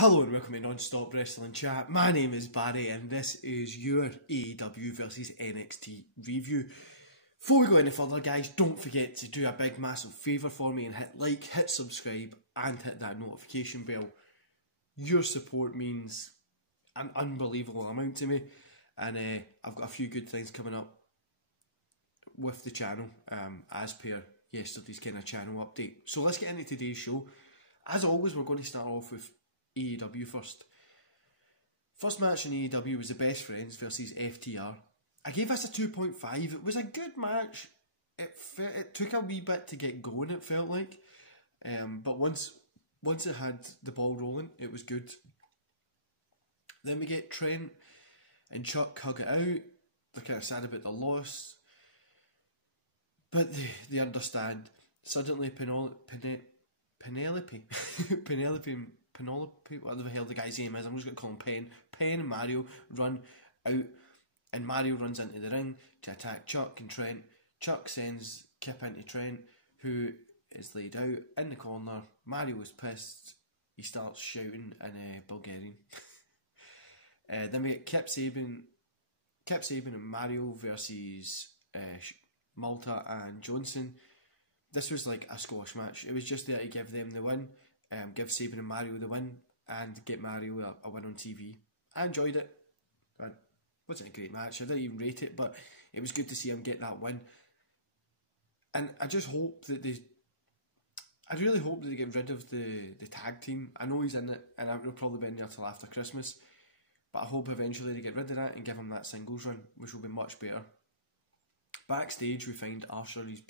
Hello and welcome to Non-Stop Wrestling Chat. My name is Barry and this is your AEW versus NXT review. Before we go any further, guys, don't forget to do a big massive favour for me and hit like, hit subscribe and hit that notification bell. Your support means an unbelievable amount to me, and I've got a few good things coming up with the channel as per yesterday's kind of channel update. So let's get into today's show. As always, we're going to start off with AEW first. First match in AEW was the Best Friends versus FTR. I gave this a 2.5. It was a good match. It took a wee bit to get going, it felt like. But once it had the ball rolling, it was good. Then we get Trent and Chuck hug it out. They're kind of sad about the loss, but they understand. Suddenly Penelope, whatever the hell the guy's name is, I'm just going to call him Penn and Mario run out, and Mario runs into the ring to attack Chuck and Trent. Chuck sends Kip into Trent, who is laid out in the corner. Mario is pissed. He starts shouting in Bulgarian. Then we get Kip Sabian and Mario versus Malta and Johnson. This was like a squash match. It was just there to give them the win, give Sabian and Mario the win, and get Mario a win on TV. I enjoyed it. It wasn't a great match. I didn't even rate it, but it was good to see him get that win. And I just hope that I really hope that they get rid of the tag team. I know he's in it, and it'll probably be in there till after Christmas, but I hope eventually they get rid of that and give him that singles run, which will be much better. Backstage, we find Archer. He's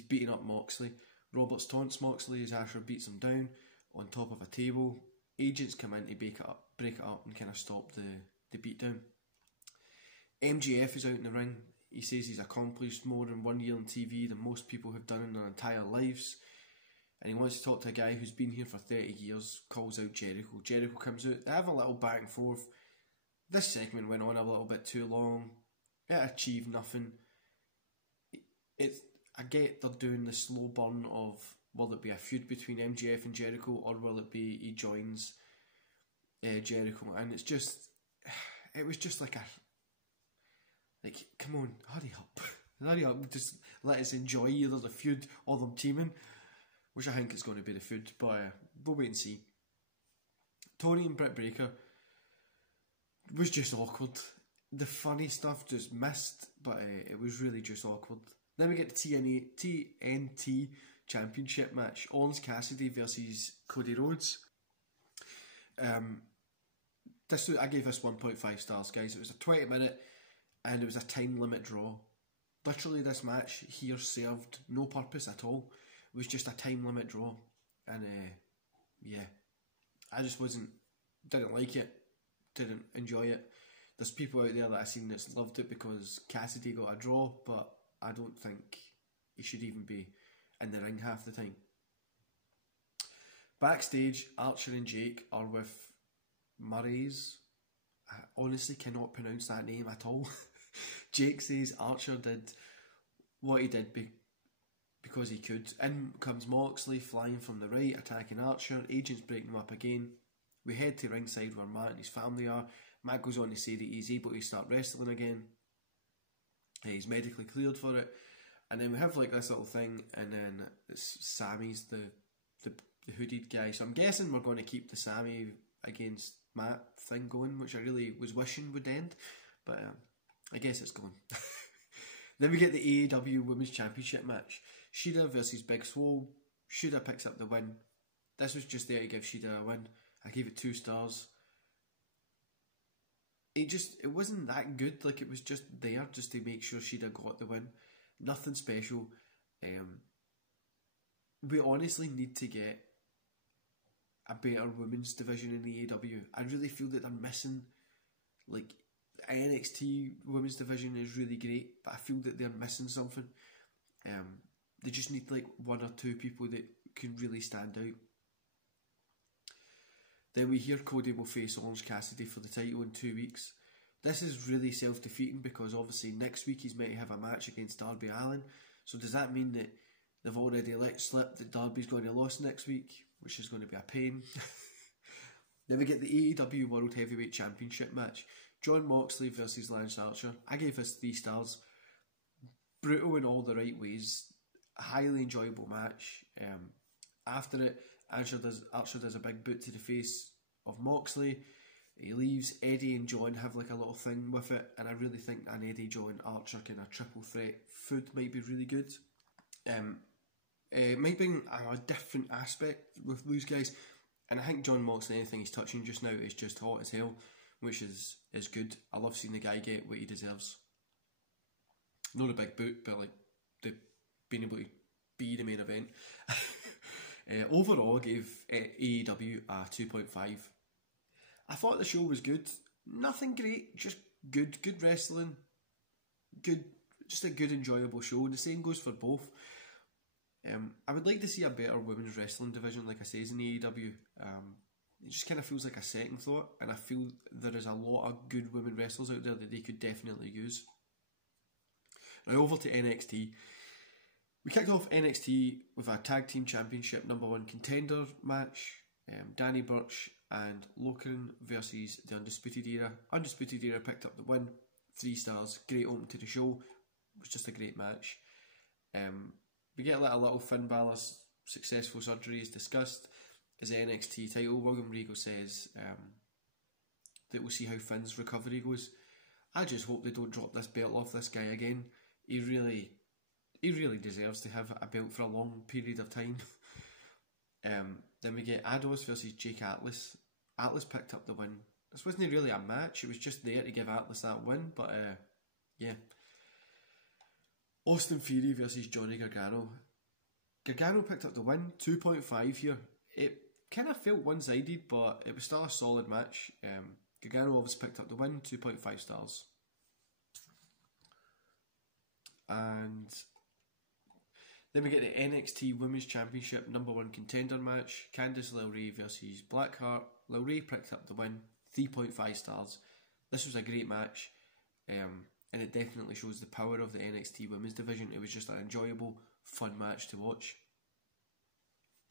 beating up Moxley. Roberts taunts Moxley as Archer beats him down on top of a table. Agents come in to break it up and kind of stop the beatdown. MJF is out in the ring. He says he's accomplished more in 1 year on TV than most people have done in their entire lives. And he wants to talk to a guy who's been here for 30 years, calls out Jericho. Jericho comes out. They have a little back and forth. This segment went on a little bit too long. It achieved nothing. I get they're doing the slow burn of, will it be a feud between MJF and Jericho, or will it be he joins Jericho? And it was just like come on, hurry up, just let us enjoy either the feud or them teaming, which I think is going to be the feud, but we'll wait and see. Tony and Britt Baker was just awkward. The funny stuff just missed, but it was really just awkward. Then we get the TNT Championship match. Orange Cassidy versus Cody Rhodes. I gave this 1.5 stars, guys. It was a 20-minute and it was a time limit draw. Literally, this match here served no purpose at all. It was just a time limit draw. And yeah, I just didn't like it, didn't enjoy it. There's people out there that I've seen that's loved it because Cassidy got a draw, but I don't think he should even be in the ring half the time. Backstage, Archer and Jake are with Murray's. I honestly cannot pronounce that name at all. Jake says Archer did what he did because he could. In comes Moxley flying from the right, attacking Archer. Agents breaking him up again. We head to ringside where Matt and his family are. Matt goes on to say that he's able to start wrestling again. He's medically cleared for it. And then we have like this little thing, and then Sammy's the hooded guy. So I'm guessing we're going to keep the Sammy against Matt thing going, which I really was wishing would end, but I guess it's gone. Then we get the AEW Women's Championship match. Shida versus Big Swole. Shida picks up the win. This was just there to give Shida a win. I gave it 2 stars. It wasn't that good. Like, it was just there just to make sure Shida got the win. Nothing special. We honestly need to get a better women's division in the AEW. I really feel that they're missing, like, NXT women's division is really great, but I feel that they're missing something. They just need like 1 or 2 people that can really stand out. Then we hear Cody will face Orange Cassidy for the title in 2 weeks. This is really self-defeating because obviously next week he's meant to have a match against Darby Allin. So does that mean that they've already let slip that Darby's going to lose next week, which is going to be a pain? Then we get the AEW World Heavyweight Championship match. Jon Moxley versus Lance Archer. I gave this 3 stars. Brutal in all the right ways. Highly enjoyable match. After it, Archer does a big boot to the face of Moxley. He leaves. Eddie and John have like a little thing with it, and I really think an Eddie, John, Archer kind of triple threat feud might be really good. It might bring a different aspect with those guys, and I think Jon Moxley, anything he's touching just now is just hot as hell, which is good. I love seeing the guy get what he deserves. Not a big boot, but like being able to be the main event. Overall, I gave AEW a 2.5. I thought the show was good. Nothing great, just good wrestling. Just a good, enjoyable show. The same goes for both. I would like to see a better women's wrestling division, like I says, in AEW. It just kind of feels like a second thought, and I feel there is a lot of good women wrestlers out there that they could definitely use. Now over to NXT. We kicked off NXT with a Tag Team Championship #1 contender match. Danny Burch and Logan versus the Undisputed Era. Undisputed Era picked up the win. 3 stars. Great open to the show. It was just a great match. We get a little Finn Balor's successful surgery as discussed as the NXT title. William Regal says that we'll see how Finn's recovery goes. I just hope they don't drop this belt off this guy again. He really deserves to have a belt for a long period of time. Then we get Ados versus Jake Atlas. Atlas picked up the win. This wasn't really a match, it was just there to give Atlas that win, but yeah. Austin Theory versus Johnny Gargano. Gargano picked up the win, 2.5 here. It kind of felt one-sided, but it was still a solid match. Gargano obviously picked up the win, 2.5 stars. And then we get the NXT Women's Championship #1 contender match. Candice LeRae versus Blackheart. LeRae picked up the win, 3.5 stars. This was a great match, and it definitely shows the power of the NXT Women's division. It was just an enjoyable, fun match to watch.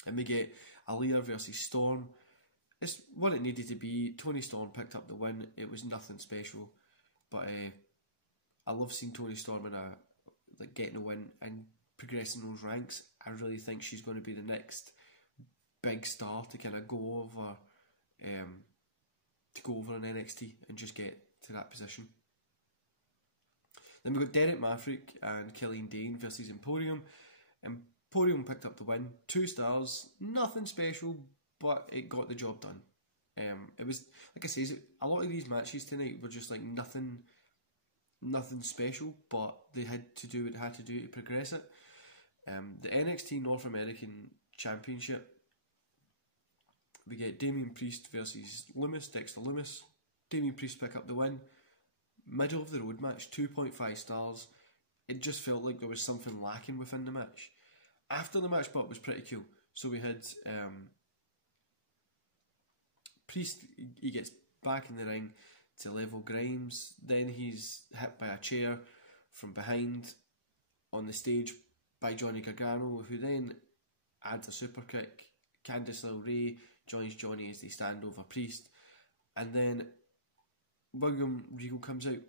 And we get Aaliyah versus Storm. It's what it needed to be. Toni Storm picked up the win. It was nothing special, but I love seeing Toni Storm in getting a win and progressing those ranks. I really think she's going to be the next big star to kind of go over in NXT and just get to that position. Then we got Derek Maverick and Killian Dane versus Emporium. Emporium picked up the win, 2 stars, nothing special, but it got the job done. It was, like I say, a lot of these matches tonight were just like nothing special, but they had to do what they had to do to progress it. The NXT North American Championship, we get Damian Priest versus Dexter Lumis. Damian Priest pick up the win. Middle of the road match, 2.5 stars. It just felt like there was something lacking within the match. After the match, but it was pretty cool. So we had Priest, he gets back in the ring to level Grimes. Then he's hit by a chair from behind on the stage by Johnny Gargano, who then adds a super kick. Candice LeRae joins Johnny as they stand over Priest. And then William Regal comes out.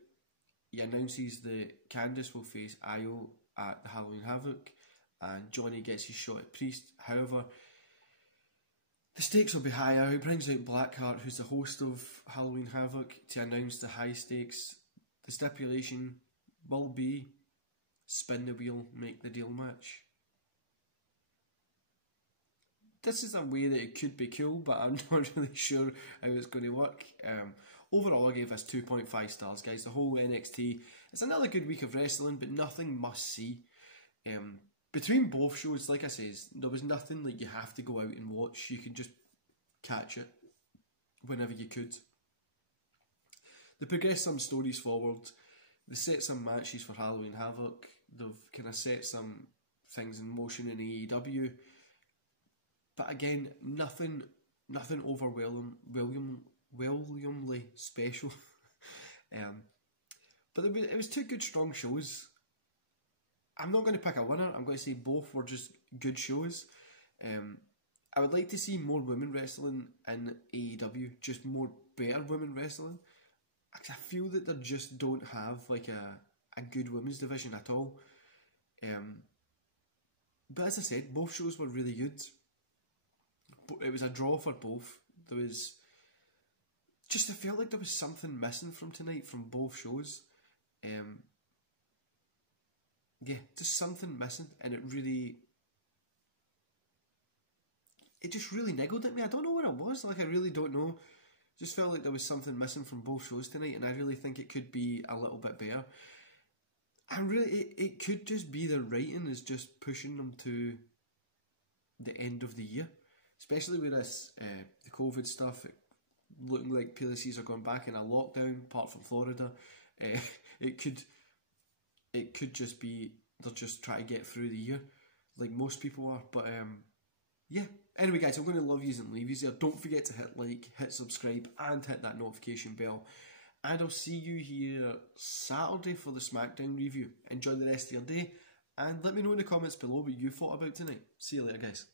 He announces that Candice will face Io at the Halloween Havoc, and Johnny gets his shot at Priest. However, the stakes will be higher. He brings out Blackheart, who's the host of Halloween Havoc, to announce the high stakes. The stipulation will be spin the wheel, make the deal match. This is a way that it could be cool, but I'm not really sure how it's going to work. Overall, I gave this 2.5 stars, guys. The whole NXT, it's another good week of wrestling, but nothing must see. Between both shows, like I says, there was nothing like you have to go out and watch. You can just catch it whenever you could. They progressed some stories forward. They set some matches for Halloween Havoc. They've kind of set some things in motion in AEW. But again, nothing overwhelmingly special. But it was 2 good, strong shows. I'm not going to pick a winner. I'm going to say both were just good shows. I I would like to see more women wrestling in AEW, just more better women wrestling. Because I feel that they just don't have like a good women's division at all. But as I said, both shows were really good. It was a draw for both. There was just, I felt like there was something missing from tonight from both shows. Yeah, just something missing, and it just really niggled at me. I don't know what it was. Like, I really don't know. Just felt like there was something missing from both shows tonight, and I really think it could be a little bit better. And really, it could just be the writing is just pushing them to the end of the year, especially with this the COVID stuff. Looking like PLCs are going back in a lockdown, apart from Florida. It could just be they're just trying to get through the year, like most people are. But yeah. Anyway, guys, I'm going to love yous and leave yous there. Don't forget to hit like, hit subscribe, and hit that notification bell. And I'll see you here Saturday for the SmackDown review. Enjoy the rest of your day, and let me know in the comments below what you thought about tonight. See you later, guys.